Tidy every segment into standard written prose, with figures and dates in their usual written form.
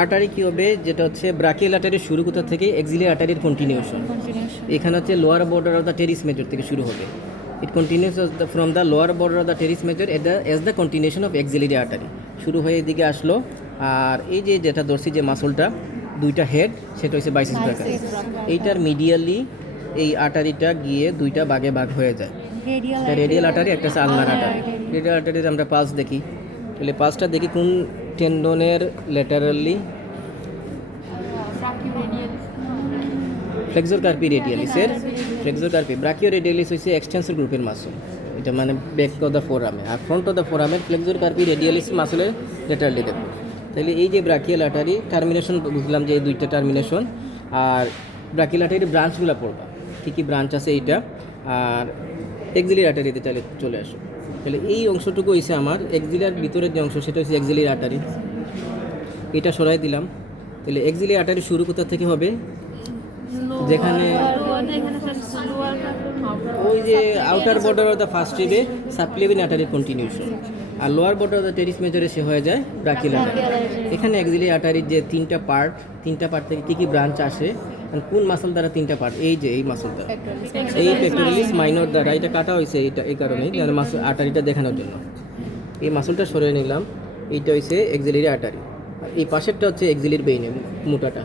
Artery কী হবে, যেটা হচ্ছে ব্রাকিয়াল আর্টারির শুরু কোথা থেকে, এক্সিলিয়ারি আর্টারির কন্টিনিউশন। এখানে হচ্ছে lower border of the teres major থেকে শুরু হবে। It continues from the lower border of the teres major as the continuation of axillary artery, শুরু হয়ে এদিকে আসলো। আর এই যে যেটা ধরছি যে মাসলটা দুইটা হেড, সেটা হচ্ছে বাইসিস ব্রাকিয়াল। এইটার মিডিয়ালি এই আর্টারিটা গিয়ে দুইটা ভাগে ভাগ হয়ে যায়। একটা রেডিয়াল আর্টারি, একটা হচ্ছে আলনার আর্টারি। রেডিয়াল আর্টারিতে আমরা পালস দেখি, তাহলে পালসটা দেখি কোন টেন্ডনের ল্যাটারালি, ফ্লেক্সর কার্পি রেডিয়ালিসের, ফ্লেক্সর কার্পি। ব্রাকিও রেডিয়ালিস হচ্ছে এক্সটেন্সর গ্রুপের মাসল, এটা মানে ব্যাক অফ দ্য ফোরামে। আর ফ্রন্ট অফ দ্য ফোরামের ফ্লেক্সর কার্পি রেডিয়ালিস মাসলের ল্যাটারালি দেখো। তাহলে এই যে ব্রাকিয়াল আর্টারি টার্মিনেশন বুঝলাম যে এই দুইটা টার্মিনেশন। আর ব্রাকিয়াল আর্টারির ব্রাঞ্চগুলো পড়বা, কী কী ব্রাঞ্চ আছে এইটা। আর এক্সিলিয়ারি আর্টারিতে তাহলে চলে আসো। তাহলে এই অংশটুকু হয়েছে আমার এক্সিলিয়ার ভিতরের যে অংশ, সেটা হচ্ছে এক্সিলিয়ারি আর্টারি। এটা সরাই দিলাম। তাহলে এক্সিলিয়ারি আর্টারি শুরু কোথা থেকে হবে, যেখানে ওই যে outer border of the first রিবে সাবক্লেভিয়ান আর্টারির কন্টিনিউশন। আর লোয়ার বর্ডার অফ দ্য টেরিস মেজরে সে হয়ে যায় ব্রাকিয়াল আর্টারি। এখানে এক্সিলিয়ারি আর্টারির যে তিনটা পার্ট থেকে কী কী ব্রাঞ্চ আসে, কোন মাসল দ্বারা তিনটা পার্ট, এই যে এই মাসল দ্বারা, এই পেক্টোরালিস মাইনর দ্বারা এটা কাটা হয়েছে। এইটা এই কারণেই মাসল আর্টারিটা দেখানোর জন্য এই মাসলটা সরিয়ে নিলাম। এইটা হচ্ছে এক্সিলিয়ারি আর্টারি, আর এই পাশেরটা হচ্ছে এক্সিলিয়ারি বেইনে, মোটাটা।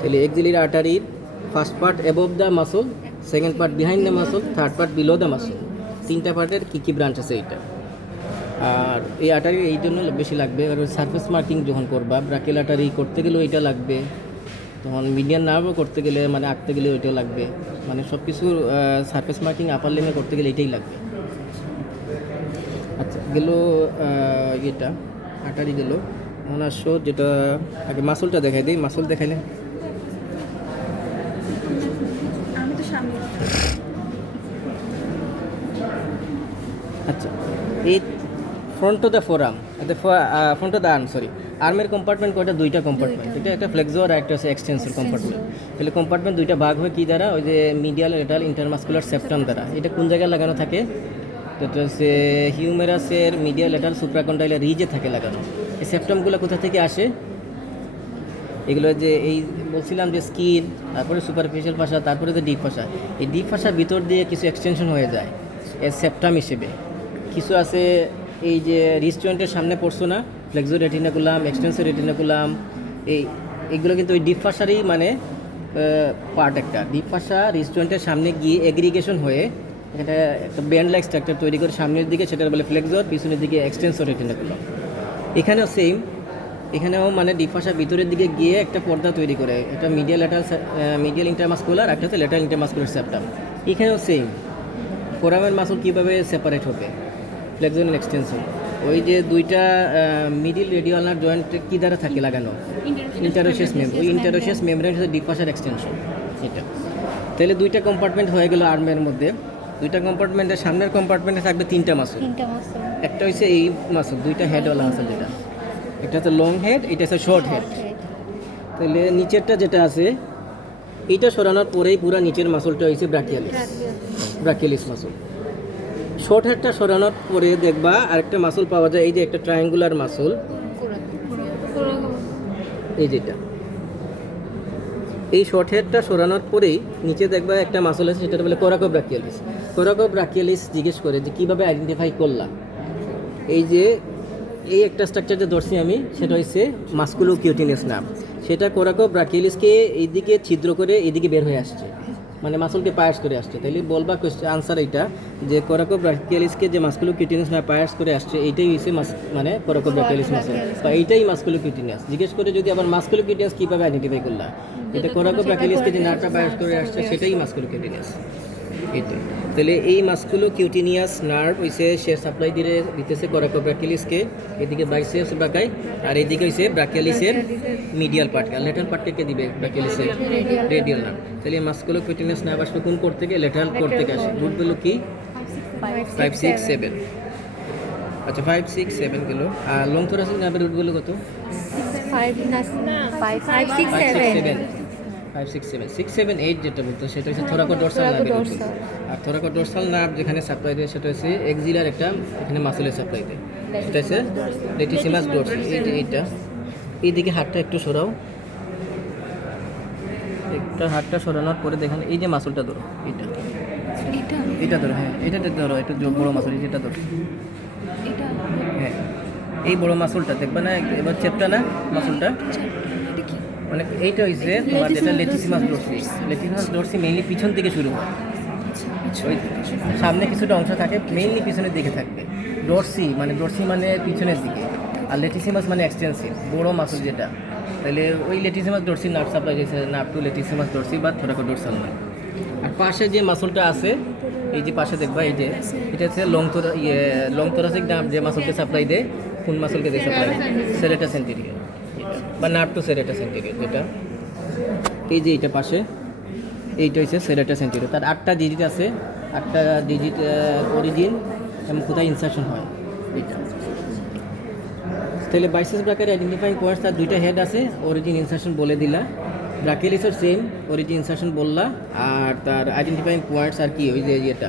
তাহলে এক্সিলিয়ারি আর্টারির first part above the muscle, second part behind the muscle, third part below the muscle. তিনটা পার্টের কী কী ব্রাঞ্চ আছে এইটা। আর এই আর্টারি এই জন্য বেশি লাগবে, আর সারফেস মার্কিং যখন করবা, ব্রাকিয়াল আর্টারি করতে গেলেও এটা লাগবে, তখন মিডিয়ান নার্ভও করতে গেলে মানে আঁকতে গেলে ওইটাও লাগবে, মানে সব কিছুর সারফেস মার্কিং আপার লেমে করতে গেলে এটাই লাগবে। আচ্ছা গেল এটা আর্টারি গেল। মনে আসো যেটা আগে মাসলটা দেখাই দিই, মাসল দেখাইলে আচ্ছা এই front of the forearm, front of the arm, sorry আর্মের কম্পার্টমেন্ট কয়টা, দুইটা কম্পার্টমেন্ট। এটা একটা ফ্লেক্সর আর একটা হচ্ছে এক্সটেন্সর কম্পার্টমেন্ট। তাহলে কম্পার্টমেন্ট দুইটা ভাগ হয় কী দ্বারা, ওই যে মিডিয়াল লেটারাল ইন্টারমাসকুলার সেপ্টাম দ্বারা। এটা কোন জায়গায় লাগানো থাকে, এটা হচ্ছে হিউমেরাসের মিডিয়াল লেটারাল সুপ্রাকন্ডাইলার রিজে থাকে লাগানো। এই সেপ্টামগুলো কোথা থেকে আসে, এগুলো যে এই বলছিলাম যে স্কিন, তারপরে সুপারফিশিয়াল ফাসা, তারপরে যে ডিপ ফাসা। এই ডিপ ফাসার ভিতর দিয়ে কিছু এক্সটেনশন হয়ে যায় এর সেপ্টাম হিসেবে। কিছু আছে এই যে রিস্ট জয়েন্টের সামনে পড়ছো না, ফ্লেক্সর রেটিনাকুলাম, এক্সটেন্সর রেটিনাকুলাম, এইগুলো কিন্তু ওই ডিপ ফাসারই মানে পার্ট। একটা ডিপ ফাসা রিস্ট জয়েন্টের সামনে গিয়ে এগ্রিগেশন হয়ে এটা একটা ব্যান্ড লাইক স্ট্রাকচার তৈরি করে সামনের দিকে, সেটা বলে ফ্লেক্সর, পিছনের দিকে এক্সটেন্সর রেটিনাকুলাম। এখানেও সেম, এখানেও মানে ডিপ ফাসা ভিতরের দিকে গিয়ে একটা পর্দা তৈরি করে, এটা মিডিয়াল ইন্টারমাসকুলার, একটা হচ্ছে ল্যাটারাল ইন্টারমাসকুলার সেপ্টাম। এখানেও সেম, ফোরামের মাসল কীভাবে সেপারেট হবে, ফ্লেক্সর এন্ড এক্সটেনশন। ওই যে দুইটা মিডিল রেডিওলার জয়েন্ট কী দ্বারা থাকে লাগানো, ইন্টারোশিয়াস মেমব্রেন। ওই ইন্টারোশিয়াস মেমব্রেন হচ্ছে ডিপ ফাসার এক্সটেনশন। এটা তাহলে দুইটা কম্পার্টমেন্ট হয়ে গেল আর্মের মধ্যে। দুইটা কম্পার্টমেন্টের সামনের কম্পার্টমেন্টে থাকবে তিনটা মাসল। একটা হচ্ছে এই মাসল, দুইটা হেডওয়ালা আছে, যেটা একটা হচ্ছে লং হেড, এটা হচ্ছে শর্ট হেড। তাহলে নিচেরটা যেটা আছে এইটা সরানোর পরেই পুরো নিচের মাসলটা হয়েছে ব্রাকিয়ালিস মাসল। শর্ট হেডটা সরানোর পরে দেখবা আরেকটা মাসল পাওয়া যায়, এই যে একটা ট্রায়াঙ্গুলার মাসল, এই যেটা। এই শর্ট হেডটা সরানোর পরেই নিচে দেখবা একটা মাসল আছে, সেটা বলে কোরাকো ব্রাকিয়ালিস। কোরাকো ব্রাকিয়ালিস জিজ্ঞেস করে যে কীভাবে আইডেন্টিফাই করলাম, এই যে এই একটা স্ট্রাকচার যে ধরছি আমি, সেটা হচ্ছে মাসকুলো কিউটিনিয়াস নার্ভ। সেটা কোরাকো ব্রাকিয়ালিসকে এইদিকে ছিদ্র করে এইদিকে বের হয়ে আসছে, মানে মাসলকে পায়াস করে আসছে। তাইলে বলবা আনসার এইটা যে কোরাকো ব্রাকিয়ালিসকে যে মাসকুলো কিউটিনিয়াস নার্ভ পায়াস করে আসছে, এইটাই হচ্ছে মানে কোরাকো ব্রাকিয়ালিস মাসল, বা এইটাই মাসকুলো কিউটিনিয়াস। জিজ্ঞেস করে যদি আবার মাসকুলো কিউটিনিয়াস কীভাবে আইডেন্টিফাই করলা, এটা কোরাকো ব্রাকিয়ালিসকে যে নার্ভটা পায়াস করে আসছে সেটাই মাসকুলো কিউটিনিয়াস। এইটা তাহলে এই মাসকুলো কিউটিনিয়াস নার্ভ হইছে সে সাপ্লাই দিতেছে কোরাকো ব্রাকিয়ালিসকে, এদিকে বাইসেপস ব্রাকাই, আর এইদিকে হইছে ব্রাকিয়ালিসের মিডিয়াল পার্টকে, আর ল্যাটারাল পার্টকে দিবে ব্রাকিয়ালিসের রেডিয়াল নার্ভ। তাহলে মাসকুলো কিউটিনিয়াস নার্ভ আসবে কোন কোড থেকে, ল্যাটারাল কোড থেকে আসে। রুট ভ্যালু কি 5, 6, 7। আচ্ছা 5, 6, 7 গেল। আর লং থোরাসিক নার্ভের রুট ভ্যালু কত, 5, 6, 7। 5, 6, 7, 6, 7, 8 যেটা বলতো সেটা হচ্ছে থোরাকো ডরসাল নার্ভের রুট ভ্যালু। আর থোরাকো ডরসাল নার্ভ যেখানে সাপ্লাই দেয় সেটা হচ্ছে এক্সিলার, একটা এখানে মাসলের সাপ্লাই দেয়, এটা হচ্ছে লেটিসিমাস ডরসাল। এই যে এইটা এইদিকে হাতটা একটু সরাও, একটা হাতটা সরানোর পরে দেখেন এই যে মাসলটা ধরো, এটা এটা এটা ধরো, হ্যাঁ এটা ধরো, একটু বড় মাসল যেটা ধরো, এটা হ্যাঁ এই বড় মাসলটা দেখবে না, এবার চেপটা না মাসলটা, এটা কি? মানে এইটা হচ্ছে তোমার যেটা লেটিসিমাস ডরসি। লেটিসিমাস ডরসি মেইনলি পিছন থেকে শুরু হয়, ওই সামনে কিছুটা অংশ থাকে, মেইনলি পিছনের দিকে থাকবে। ডরসি মানে পিছনের দিকে, আর লেটিসিমাস মানে এক্সটেন্সিভ বড় মাসল যেটা, তাহলে ওই লেটিসিমাস ডরসি নার্ভ সাপ্লাই যেছে নার্ভ টু লেটিসিমাস ডরসি বা থোরাকো ডোরসাল নার্ভ। আর পাশে যে মাসলটা আছে, এই যে পাশে দেখবা, এই যে এটা হচ্ছে লং থোরাসিক নার্ভ, যে মাসলকে সাপ্লাই দেয়, কোন মাসলকে দিয়ে সাপ্লাই দেয়? সেরেটাস এন্টেরিয়র বা নার্ভ টু সেরেটাস এন্টেরিয়র, যেটা এই যে এইটা পাশে, এইটা হচ্ছে সেরেটাস এন্টেরিয়র। তার 8টা ডিজিট আছে, 8টা ডিজিট অরিজিন এবং কোথায় ইনসার্শন হয় এইটা। তাহলে বাইসেস ব্রাকের আইডেন্টিফাইং পয়েন্টস, তার 2টা হেড আছে, অরিজিন ইনসার্শন বলে দিলা। ব্রাকিয়ালিসের সেম, অরিজিন ইনসার্শন বললা, আর তার আইডেন্টিফাইং পয়েন্টস আর কি, ওই যে এটা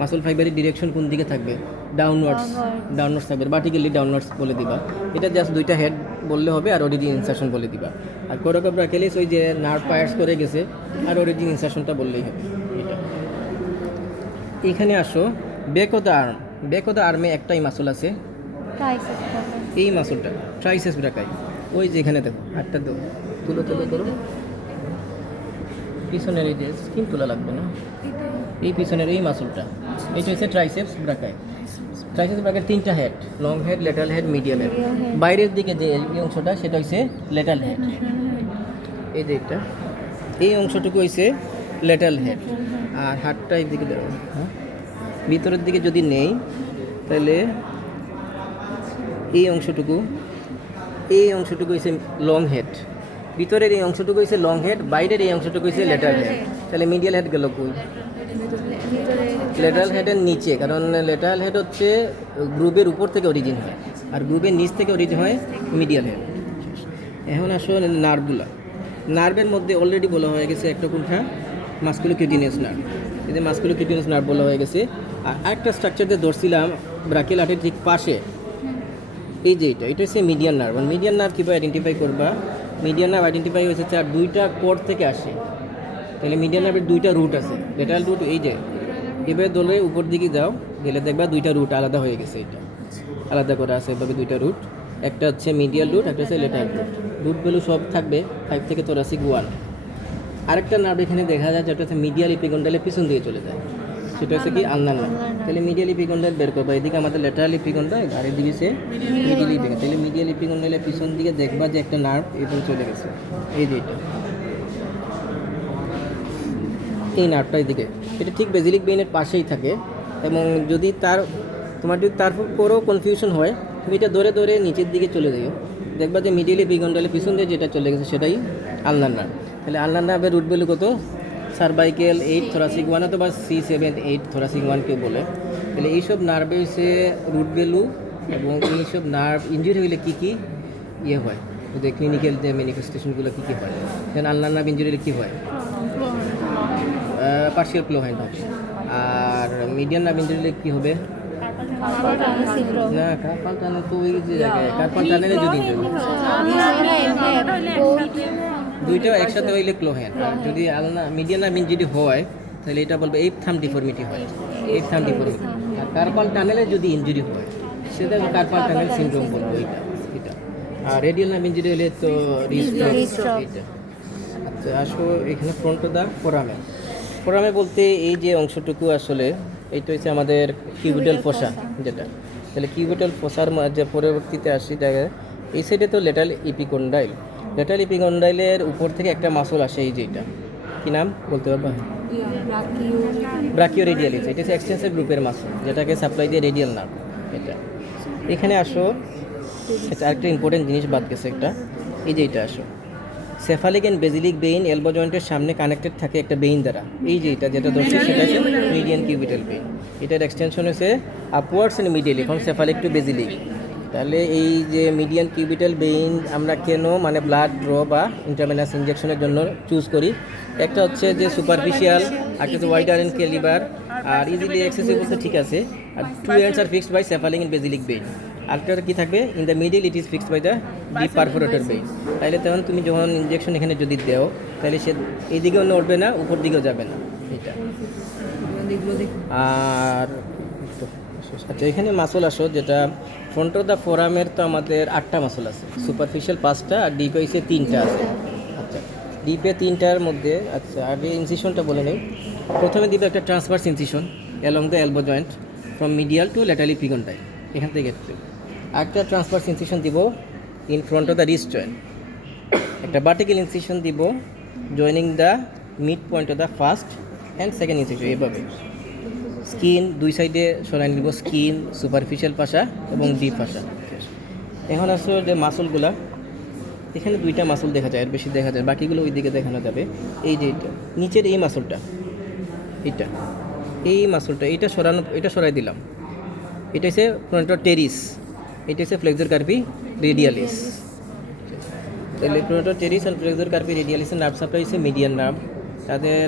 মাসল ফাইবারের ডিরেকশন কোন দিকে থাকবে, ডাউনওয়ার্ডস থাকবে, ভার্টিক্যালি ডাউনওয়ার্ডস বলে দিবা। এটা জাস্ট 2টা হেড বললে হবে, আর অরিজিন ইনসার্শন বলে দিবা। আর কোরাকা ব্রাকিয়ালিস ওই যে নার্ভ পায়ার্স করে গেছে, আর অরিজিন ইনসার্শনটা বললেই হবে। এটা এখানে আসো, ব্যাক অফ দ্য আর্মে একটাই মাসল আছে, এই মাসলটা ট্রাইসেস ব্রাকাই। ওই যে এখানে দেখো, হাতটা তুলো ধরো, পিছনের এই যে স্কিন তোলা লাগবে না, এই পিছনের এই মাসলটা, এটা হচ্ছে ট্রাইসেপস ব্রাকাই। ট্রাইসেপস ব্রাকার 3টা head, long head, lateral head, medial head. বাইরের দিকে যে এই অংশটা সেটা হচ্ছে ল্যাটারাল হেড, এই যে এটা, এই অংশটুকু হচ্ছে ল্যাটারাল হেড। আর হাতটা এই দিকে দেবো, হ্যাঁ ভিতরের দিকে যদি নেই, তাহলে এই অংশটুকু হচ্ছে লং হেড, ভিতরের এই অংশটুকু হচ্ছে লং হেড, বাইরের এই অংশটুকু হচ্ছে ল্যাটারাল হেড। তাহলে মিডিয়াল হেড গেল কই? ল্যাটারাল হেডের নিচে, কারণ ল্যাটারাল হেড হচ্ছে গ্রুপের উপর থেকে অরিজিন হয়, আর গ্রুপের নিচ থেকে অরিজিন হয় মিডিয়াল হেড। এখন আসো নার্ভগুলা। নার্ভের মধ্যে অলরেডি বলা হয়ে গেছে একটা কোনটা, মাসকুলোকিউটিনিয়াস নার্ভ। এই যে মাসকুলোকিউটিনিয়াস নার্ভ বলা হয়ে গেছে। আর আরেকটা স্ট্রাকচার দিয়ে ধরছিলাম ব্রাকিয়াল আর্টের ঠিক পাশে, এই যে এটা হচ্ছে মিডিয়ান নার্ভ। মিডিয়ান নার্ভ কীভাবে আইডেন্টিফাই করবা? মিডিয়ান নার্ভ আইডেন্টিফাই হয়েছে আর 2টা কোড থেকে আসে। তাহলে মিডিয়ান নার্ভের 2টা রুট আছে, ল্যাটারাল রুট এই যে, এভাবে দলে উপর দিকে যাও, গেলে দেখবা 2টা রুট আলাদা হয়ে গেছে, এটা আলাদা করা আছে এভাবে 2টা রুট, একটা হচ্ছে মিডিয়াল রুট, একটা হচ্ছে ল্যাটারাল রুট। রুট ভ্যালু সব থাকবে 5 থেকে thoracic 1। আরেকটা নার্ভ এখানে দেখা যায় যেটা হচ্ছে মিডিয়াল ইপিকন্ডাইলের পিছন দিয়ে চলে যায়, সেটা হচ্ছে কি আলনার নার্ভ। তাহলে মিডিয়াল ইপিকন্ডাইল বের করবা, এদিকে আমাদের ল্যাটারাল ইপিকন্ডাইল, আর এদিকে সে মিডিয়াল ইপিকন্ডাইল। তাহলে মিডিয়াল ইপিকন্ডাইলের পিছন দিকে দেখবা যে একটা নার্ভ এবং চলে গেছে, এই যে এটা, এই নার্ভটা এদিকে, এটা ঠিক বেজিলিক বেইনের পাশেই থাকে। এবং যদি তোমার যদি তারপরেও কনফিউশন হয়, তুমি এটা ধরে ধরে নিচের দিকে চলে যাও, দেখবা যে মিডিয়াল ইপিকন্ডাইলের পিছন দিয়ে যেটা চলে গেছে সেটাই আলনার নার্ভ। তাহলে আলনার নার্ভের রুট ভ্যালু কত? সার্ভাইকেল 8, thoracic 1 অথবা C7, 8, thoracic 1 কেউ বলে। তাহলে এইসব নার্ভে হচ্ছে রুট ভ্যালু, এবং এইসব নার্ভ ইঞ্জুরি হইলে কী কী ইয়ে হয়, যে ক্লিনিক্যাল যে ম্যানিফেস্টেশনগুলো কী কী হয়। যেন আলনার নার্ভ ইঞ্জুরি হলে কী হয়? পার্শিয়াল ক্লো হ্যান্ড হবে। আর মিডিয়ান নার্ভ ইঞ্জুরি হলে কী হবে? না, কার্পাল টানেল তো ওই যে জায়গায়, কার্পাল টানেলে যদি ইঞ্জুরি, দুইটা একসাথে হইলে ক্লো হ্যান্ড। আর যদি মিডিয়ান নার্ভ ইঞ্জুরি হয়, তাহলে এটা বলবে এইপ থাম ডিফর্মিটি হয়, এইপ থাম ডিফর্মিটি। আর কার্পাল টানেলে যদি ইঞ্জুরি হয়, সেটা কার্পাল টানেল সিনড্রোম বলবো এটা। আর রেডিয়াল নার্ভ ইঞ্জুরি হলে তো রিস্ট্রোক এটা। আচ্ছা আসো এখানে ফ্রন্ট অফ দ্য ফোরামে বলতে এই যে অংশটুকু আসলে এইটা হচ্ছে আমাদের কিউবিটাল ফোসা যেটা। তাহলে কিউবিটাল ফোসার যে পরবর্তীতে আসি জায়গায়, এই সাইডে তো ল্যাটারাল ইপিকন্ডাইলের উপর থেকে একটা মাসল আসে, এই যে এটা কী নাম বলতে পারবা? ব্রাকিও রেডিয়ালিস। এটা হচ্ছে এক্সটেন্সিভ গ্রুপের মাসল, যেটাকে সাপ্লাই দিয়ে রেডিয়াল নার্ভ। এটা এখানে আসো, এটা আরেকটা ইম্পর্টেন্ট জিনিস বাদ গেছে একটা, এই যে এটা আসো, cephalic and basilic Ben elbow জয়েন্টের সামনে কানেক্টেড থাকে একটা বেইন দ্বারা। এই যে যেটা ধরছে সেটা হচ্ছে মিডিয়ান কিউবিটাল বেইন। এটার এক্সটেনশন হচ্ছে upwards and medially from cephalic to basilic. তাহলে এই যে মিডিয়ান কিউবিটাল বেইন আমরা কেন মানে ব্লাড ড্র বা ইন্টারভেনাস ইনজেকশনের জন্য চুজ করি? একটা হচ্ছে যে সুপারফিশিয়াল, আর হচ্ছে ওয়াইডার অ্যান্ড ক্যালিবার, আর ইজিলি অ্যাক্সেসিবল তো ঠিক আছে। আর 2 ends আর fixed by cephalic and basilic vein. আরেকটা কি থাকবে in the middle it is fixed by the deep perforator vein. তাহলে তখন তুমি যখন ইনজেকশন এখানে যদি দাও তাহলে সে এইদিকেও নড়বে না, উপর দিকেও যাবে না এটা। আর আচ্ছা এখানে মাসল আসো, যেটা ফ্রন্ট অফ দ্য ফোরামের তো আমাদের 8টা মাসল আছে, সুপারফিশিয়াল 5টা আর ডিপ হয়েছে 3টা আছে। আচ্ছা ডিপে 3টার মধ্যে আচ্ছা আগে ইনসিশনটা বলে নেই। প্রথমে দিবে একটা transverse incision along the elbow joint from medial to laterally প্রিগন্টাইল, এখান থেকে একটু একটা ট্রান্সভার্স ইনসিশন দিব in front of the wrist joint, একটা ভার্টিক্যাল ইনসিশন দিব joining the mid point of the first and second incision. এভাবে স্কিন দুই সাইডে সরাই নিব, স্কিন, সুপারফিশিয়াল পাশা এবং ডিপ পাশা। এখন আসলে যে মাসলগুলা এখানে 2টা মাসল দেখা যায়, আর বেশি দেখা যায়, বাকিগুলো ওই দিকে দেখানো যাবে। এই যে এটা নিচের এই মাসলটা, এটা এই মাসলটা এটা সরানো, এটা সরাই দিলাম। এটা হচ্ছে প্রোনাটর টেরিস, এটা হচ্ছে ফ্লেক্সর কার্পি রেডিয়ালিস। তাহলে প্রোনাটর টেরিস আর ফ্লেক্সর কার্পি রেডিয়ালিসের নার্ভ সাপ্লাই হচ্ছে মিডিয়ান নার্ভ। তাদের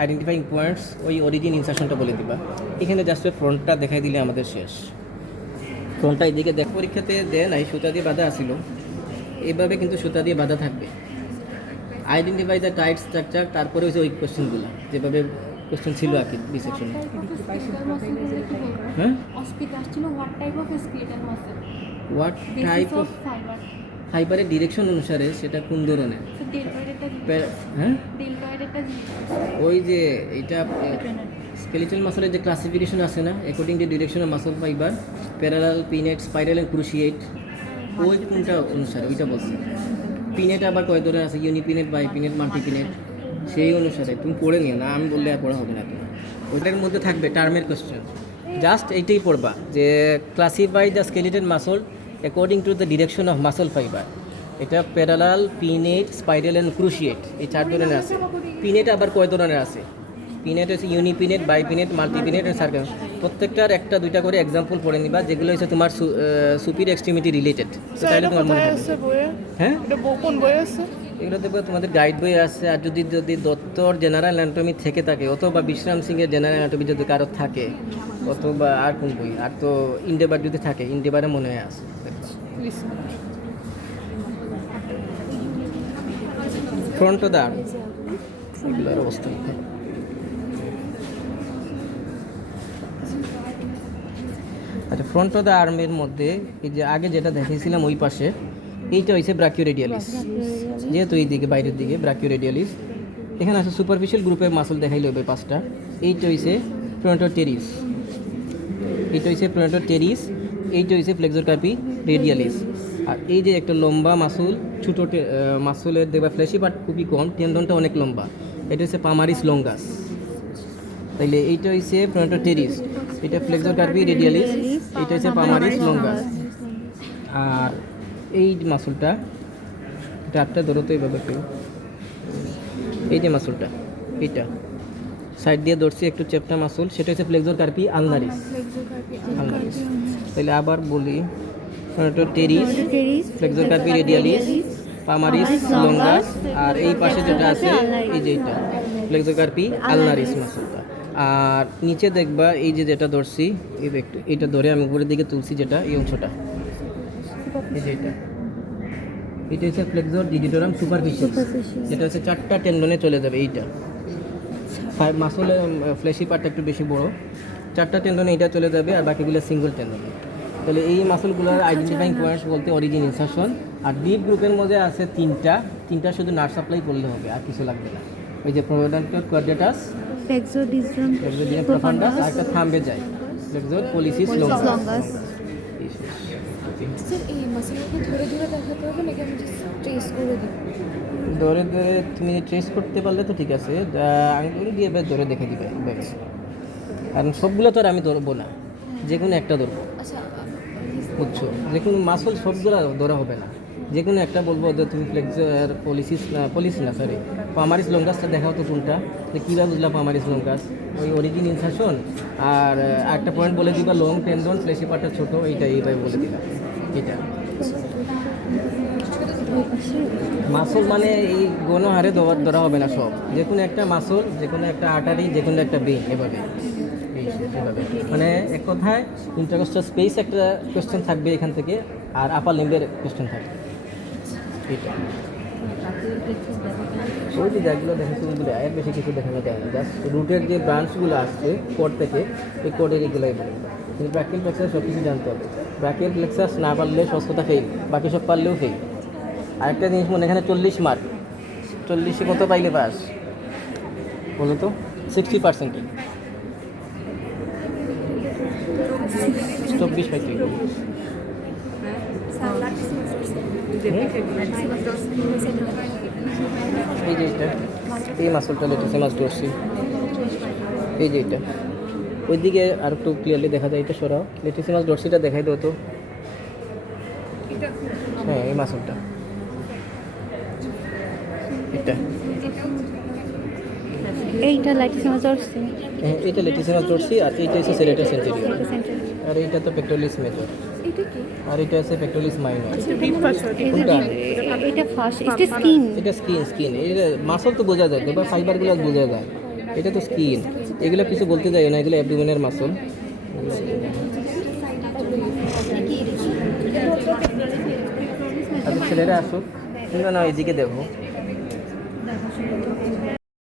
আইডেন্টিফাইং পয়েন্টস ওই অরিজিন ইনসারশনটা বলে দিবা। এখানে জাস্ট ফ্রন্টটা দেখাই দিলে আমাদের শেষ। ফ্রন্টটা এইদিকে দেখ, পরীক্ষাতে দেন এই সুতা দিয়ে বাঁধা আসিল, এইভাবে কিন্তু সুতা দিয়ে বাঁধা থাকবে। আইডেন্টিফাই দ্য টাইট স্ট্রাকচার, তারপরে হচ্ছে ওই কোশ্চেনগুলো যেভাবে কোশ্চেন ছিল আর কি ডিসেকশনে। হ্যাঁ হোয়াট টাইপ অফ ফাইবারের ডিরেকশন অনুসারে সেটা কোন ধরনের, হ্যাঁ ওই যে এটা স্কেলিটাল মাসলের যে ক্লাসিফিকেশন আছে না, according to direction of muscle fibre, parallel, pinned, spiral and cruciate, ওই কোনটা অনুসারে ওইটা বলছে। পিনেট আবার কয় ধরনের আছে, ইউনিপিনেট, বাইপিনেট, মাল্টিপিনেট, সেই অনুসারে তুমি পড়ে নিও না, আমি বললে আর পড়া হবে না। তুমি ওইটার মধ্যে থাকবে টার্মের কোশ্চেন, জাস্ট এইটাই পড়বা যে classify the skeletal muscle according to the direction of muscle fibre. এটা parallel, pinned, spiral and cruciate, এই 4 ধরনের আছে। পিনেট আবার কয় ধরনের আছে, পিনেট হচ্ছে ইউনিপিনেট, বাইপিনেট, মাল্টিপিনেট আর সার্কেল। প্রত্যেকটার 1-2টা করে এক্সাম্পল পড়ে নিবা, যেগুলো হচ্ছে তোমার সুপির এক্সট্রিমিটি রিলেটেড। তাহলে তোমার মনে থাকবে। হ্যাঁ কোন বই আছে? এগুলো দেখবে তোমাদের গাইড বই আছে, আর যদি দত্তর জেনারেল অ্যানাটমি থেকে থাকে, অথবা বিশ্রাম সিংয়ের জেনারেল অ্যানাটমি যদি কারো থাকে, অথবা আর কোন বই, আর তো ইন্ডেবার যদি থাকে, ইন্ডেবারে মনে হয় আছে। ফ্রন্ট অফ দ্য আর্ম, এগুলোর অবস্থা। আচ্ছা ফ্রন্ট অফ দ্য আর্মের মধ্যে এই যে আগে যেটা দেখিয়েছিলাম ওই পাশে, এইটা হয়েছে ব্রাকিওরেডিয়ালিস, যেহেতু এই দিকে বাইরের দিকে ব্রাকিওরেডিয়ালিস। এখানে আছে সুপারফিশিয়াল গ্রুপের মাসল দেখাইলে হবে 5টা। এইটা হয়েছে প্রোনাটর টেরিস, এইটা হয়েছে প্রোনাটর টেরিস, এইটা হয়েছে ফ্লেক্সর কার্পি রেডিয়ালিস। আর এই যে একটা লম্বা মাসুল, ছোটো মাসুলের দেখবা ফ্ল্যাশি পার্ট খুবই কম, টেন্ডনটা অনেক লম্বা, এটা হচ্ছে পামারিস লঙ্গাস। তাইলে এইটা হচ্ছে প্রোনাটর টেরিস, এটা ফ্লেক্সর কার্পি রেডিয়ালিস, এটা হচ্ছে পামারিস লঙ্গাস। আর এই মাসুলটা, এটা একটা ধরো তো এইভাবে কেউ, এই যে মাসুলটা এইটা সাইড দিয়ে ধরছি একটু চেপটা মাসুল, সেটা হচ্ছে ফ্লেক্সর কার্পি আলনারিস। আলনারিস তাহলে আবার বলি, teres, flexor carpi radialis, palmaris longus, আর এই পাশে যেটা আছে এই যে এটা ফ্লেক্সর কার্পি আলনারিস মাসুলটা। আর নিচে দেখবা এই যে যেটা ধরছি, এই একটু এটা ধরে আমি উপরের দিকে তুলছি, যেটা এই অংশটা, এই যে এটা হচ্ছে ফ্লেক্সর ডিজিটোরাম সুপারফিশিয়াল, যেটা হচ্ছে 4টা টেন্ডনে চলে যাবে। এইটা মাসলের ফ্ল্যাশি পার্টটা একটু বেশি বড়, 4টা টেন্ডনে এটা চলে যাবে, আর বাকিগুলো সিঙ্গল টেন্ডনে। তাহলে এই মাসলগুলোর আইডেন্টিফাইং পয়েন্টস বলতে অরিজিন, ইনসারশন। আর ডিপ গ্রুপের মধ্যে আছে 3টা শুধু নার্ভ সাপ্লাই করলে হবে, আর কিছু লাগবে না। ওই যে প্রোনাটর কোয়াড্রেটাস, ফ্লেক্সর প্রোফান্ডাস, আর একটা থাম্বে যায় ফ্লেক্সর পলিসিস লঙ্গাস। স্যার এই মাসলকে ধরে ধরে দেখাতে হবে নাকি আমি জাস্ট ট্রেস করে দিই? ধরে ধরে তুমি ট্রেস করতে পারলে তো ঠিক আছে, আঙুল দিয়ে এবার ধরে দেখে দিবে ব্যাস। কারণ সবগুলো তো আর আমি ধরবো না, যে কোনো একটা ধরবো। আচ্ছা বুঝছো, যে কোনো মাসল সবগুলো ধরা হবে না, যে কোনো একটা বলবো যে তুমি ফ্লেক্সর পলিসিস না সরি পামারিস লঙ্গাসটা দেখাও তো কোনটা, যে কীভাবে বুঝলাম পামারিস লঙ্গাস, ওই অরিজিন ইনসারশন। আর একটা পয়েন্ট বলে দিবা লং টেন্ডন, ফ্লেশি পার্টটা ছোটো, এইভাবে বলে দিলাম। এটা মাসল মানে এই গণহারে ধরা হবে না সব, যে কোনো একটা মাসল, যে কোনো একটা আর্টারি, যে কোনো একটা বেইন, এভাবে হবে, মানে এক কথায় ইন্টারকস্টাল স্পেস একটা কোয়েশ্চেন থাকবে এখান থেকে, আর আপার লিম্বের কোয়েশ্চেন থাকবে। এটা ওই যে জায়গাগুলো দেখেছি ওইগুলো এর বেশি কিছু দেখানো যায় না, জাস্ট রুটের যে ব্রাঞ্চগুলো আসছে কোড থেকে, এই কোডের এগুলোই বলে। কিন্তু ব্র্যাকিয়াল প্লেক্সাস সব কিছু জানতে হবে। ব্র্যাকিয়াল প্লেক্সাস না পারলে সস্ততা ফেল, বাকি সব পারলেও ফেল। আরেকটা জিনিস মনে, এখানে 40 মার্ক, 40-এ কত পাইলে পাস বলো তো? 60%। 24 পাইতে হবে। এই যে এটা, এই মাসলটা লেটিসিমাস ডরসি, এই যে এটা ওইদিকে আর একটু ক্লিয়ারলি দেখা যায়, এটা সরাও, লেটিসিমাস ডরসিটা দেখাই দাও তো। হ্যাঁ এই মাসলটা, এটা এইটা লাইটিসিমাস ডরসি, হ্যাঁ এটা লেটিসিমাস ডরসি, আর এইটা হচ্ছে সেরেটাস সেন্টেরিয়র, আর এইটা তো পেক্টোরালিস মেজর, এটা কি? আর এটা আছে পেক্টোরালিস মাইনর। এটা ফার্স্ট, এটা স্কিন। এটা স্কিন, এটা মাসল তো বোঝা যায়, এবার ফাইবারগুলো বোঝা যায়, এটা তো স্কিন। এগুলো কিছু বলতে যায় না, এগুলো অ্যাবডোমেনের মাসল। আচ্ছা ছেলেরা আসুক, না না এদিকে দেখো,